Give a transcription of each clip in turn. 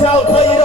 tell, tell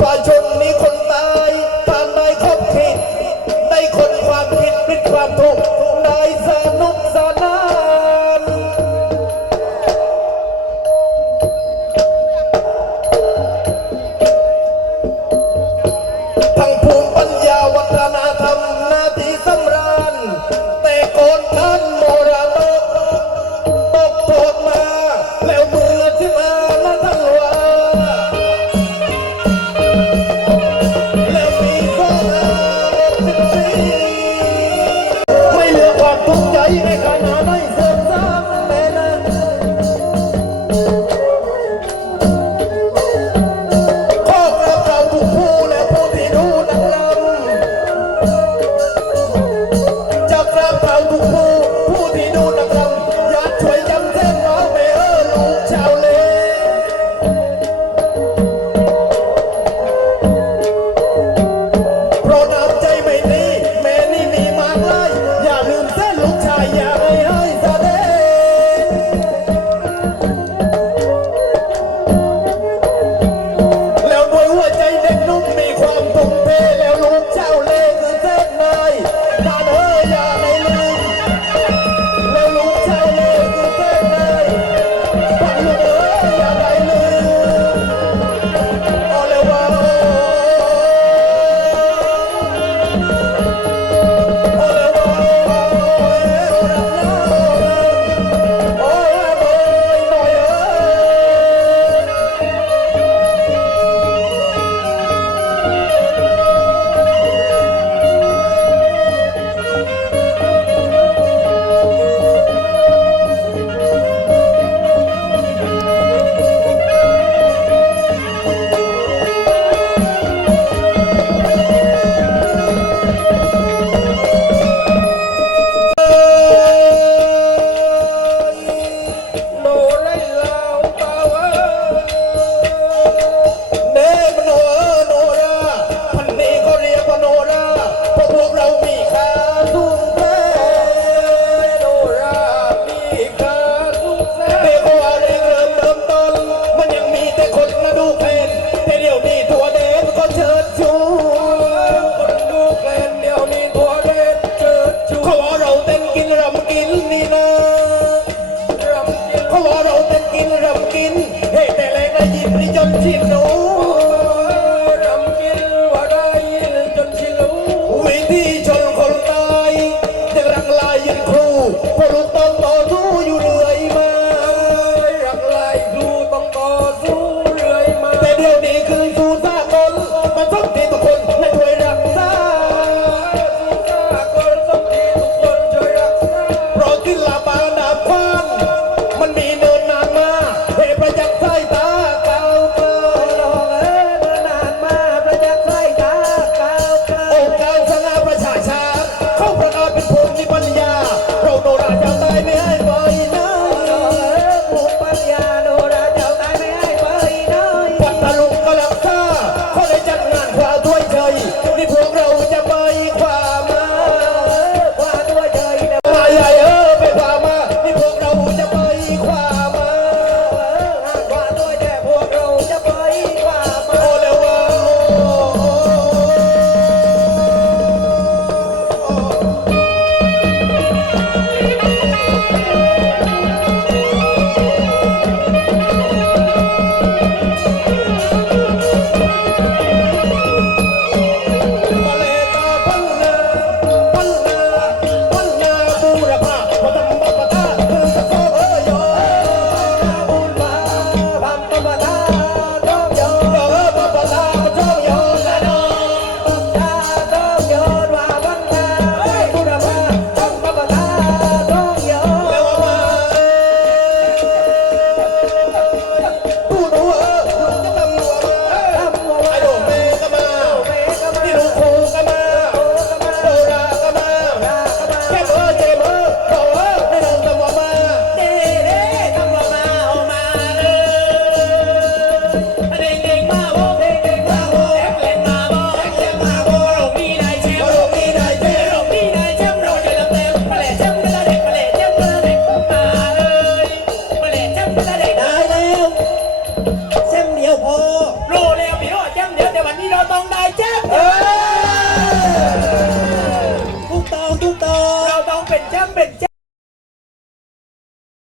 ประชาชนมีคน ทีมโ